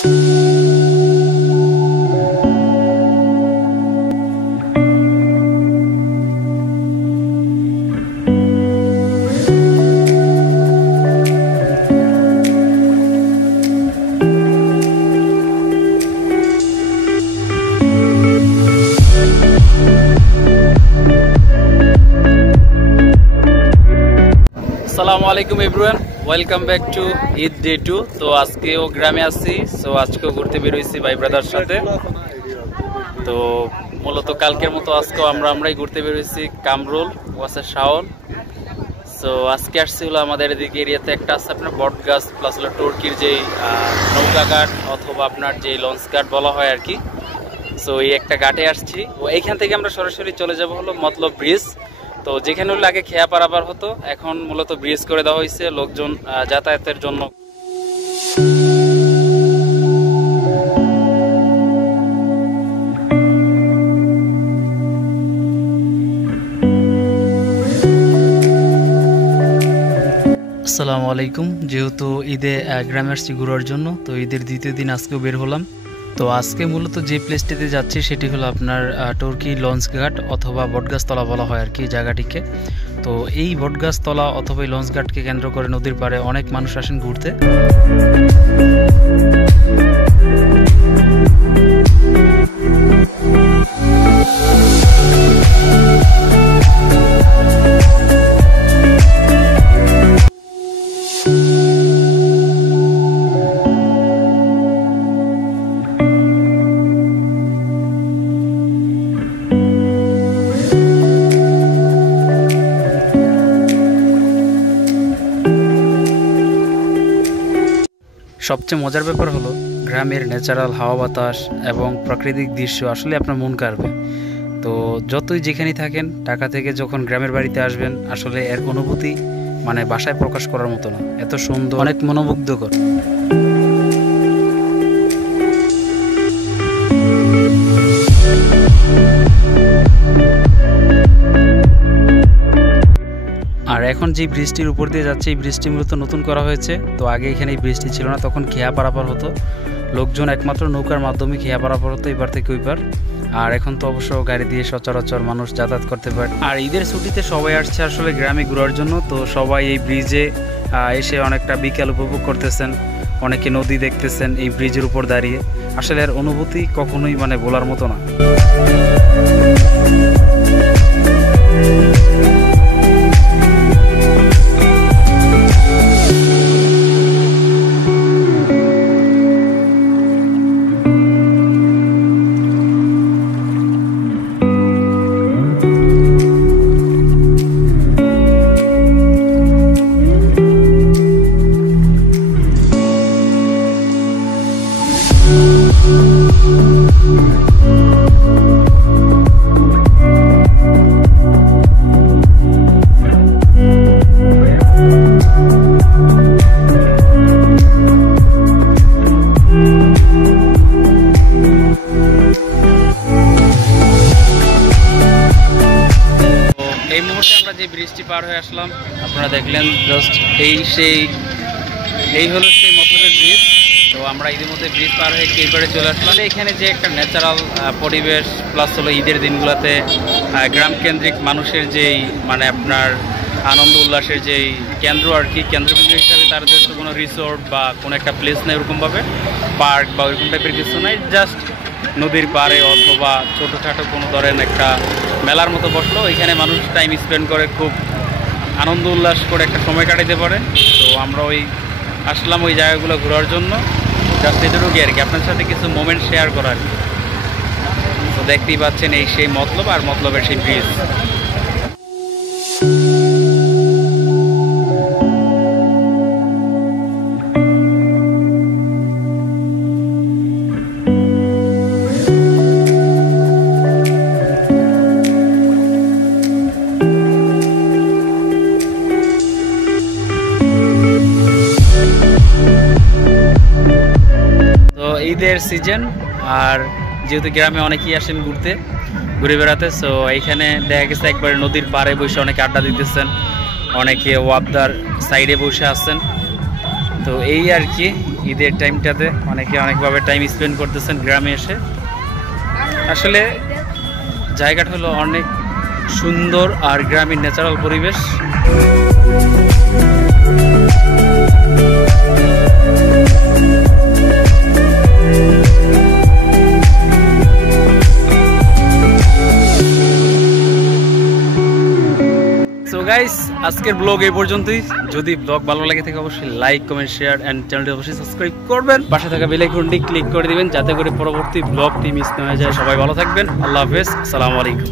আসসালামুআলাইকুম everyone, welcome back to Eid day 2। তো আজকেও গ্রামে আসছি, সো আজকেও ঘুরতে বেরোইছি ভাই ব্রাদার সাথে। তো মূলত কালকের মতো আজকেও আমরাই ঘুরতে বেরোইছি কামরুল ওয়াসের শাওন। সো আজকে আসছি হলো আমাদের এদিকে এরিয়াতে একটা আছে আপনার বট গাছ প্লাস হলো টর্কির যেই নৌকা ঘাট অথবা আপনার যে লঞ্চ ঘাট বলা হয় আর কি। সো এই একটা ঘাটে আসছি, তো এইখান থেকে আমরা সরাসরি চলে যাব হলো মতলব ব্রিজ। তো যেখানে হলো আগে খেয়া পারাপার হতো, এখন মূলত ব্রিজ করে দেওয়া হয়েছে লোকজন যাতায়াতের জন্য। আসসালামু আলাইকুম। যেহেতু ঈদে গ্রামে আসছি ঘোরার জন্য, তো ঈদের দ্বিতীয় দিন আজকেও বের হলাম। তো আজকে মূলত যে প্লেসটিতে যাচ্ছি সেটি হলো আপনার টর্কি লঞ্চ ঘাট অথবা বটগাছতলা বলা হয় আর কি জায়গাটিকে। তো এই বটগাছতলা অথবা এই লঞ্চ ঘাটকে কেন্দ্র করে নদীর পাড়ে অনেক মানুষ আসেন ঘুরতে। সবচেয়ে মজার ব্যাপার হলো গ্রামের ন্যাচারাল হাওয়া বাতাস এবং প্রাকৃতিক দৃশ্য আসলে আপনার মন কাড়বে। তো যতই যেখানেই থাকেন, ঢাকা থেকে যখন গ্রামের বাড়িতে আসবেন, আসলে এর অনুভূতি মানে ভাষায় প্রকাশ করার মতো না, এত সুন্দর, অনেক মনোমুগ্ধকর। আর এখন যে ব্রিজটির উপর দিয়ে যাচ্ছে, এই ব্রিজটি মূলত নতুন করা হয়েছে। তো আগে এখানে এই ব্রিজটি ছিল না, তখন খেয়া পারাপার হতো, লোকজন একমাত্র নৌকার মাধ্যমে খেয়া পারাপার হতো এবার থেকে ওইবার। আর এখন তো অবশ্য গাড়ি দিয়ে সচরাচর মানুষ যাতায়াত করতে পারে। আর ঈদের ছুটিতে সবাই আসছে আসলে গ্রামে ঘোরার জন্য, তো সবাই এই ব্রিজে এসে অনেকটা বিকেল উপভোগ করতেছেন, অনেকে নদী দেখতেছেন এই ব্রিজের উপর দাঁড়িয়ে। আসলে এর অনুভূতি কখনোই মানে বলার মতো না। এই মুহূর্তে আমরা যে ব্রিজটি পার হয়ে আসলাম, আপনারা দেখলেন জাস্ট এই হলো সেই মতলবের ব্রিজ। তো আমরা ইতিমধ্যে ব্রিজ পার হয়ে কেবারে চলে আসলাম। এখানে যে একটা ন্যাচারাল পরিবেশ প্লাস হলো ঈদের দিনগুলোতে গ্রাম কেন্দ্রিক মানুষের যেই মানে আপনার আনন্দ উল্লাসের যেই কেন্দ্র আর কি, কেন্দ্রবিন্দু হিসাবে তাদের তো কোনো রিসোর্ট বা কোনো একটা প্লেস নেই ওরকমভাবে, পার্ক বা ওইরকম টাইপের কিছু নাই। জাস্ট নদীর পাড়ে অথবা ছোটোখাটো কোনো ধরেন একটা মেলার মতো বসলো, এখানে মানুষ টাইম স্পেন্ড করে খুব আনন্দ উল্লাস করে একটা সময় কাটাতে পারে। তো আমরা আসলাম ওই জায়গাগুলো ঘোরার জন্য, জাস্ট এটুকুই আর কি, আপনার সাথে কিছু মোমেন্ট শেয়ার করার। তো দেখতেই পাচ্ছেন এই সেই মতলব আর মতলবের সেই ব্রিজ। ঈদের সিজন, আর যেহেতু গ্রামে অনেকেই আসেন ঘুরে বেড়াতে, সো এইখানে দেখা গেছে একবারে নদীর পাড়ে বসে অনেকে আড্ডা দিতেছেন, অনেকে ওয়াবদার সাইডে বসে আছেন। তো এই আর কি ঈদের টাইমটাতে অনেকে অনেকভাবে টাইম স্পেন্ড করতেছেন গ্রামে এসে। আসলে জায়গাটা হলো অনেক সুন্দর আর গ্রামীণ ন্যাচারাল পরিবেশ। গাইস আজকের ব্লগ এই পর্যন্তই। যদি ব্লগ ভালো লাগে থাকে অবশ্যই লাইক কমেন্ট শেয়ার এন্ড চ্যানেলটি অবশ্যই সাবস্ক্রাইব করবেন। পাশে থাকা বেল আইকনটি ক্লিক করে দিবেন যাতে করে পরবর্তী ব্লগটি মিস না হয়ে যায়। সবাই ভালো থাকবেন। আল্লাহ হাফেজ। আসসালামু আলাইকুম।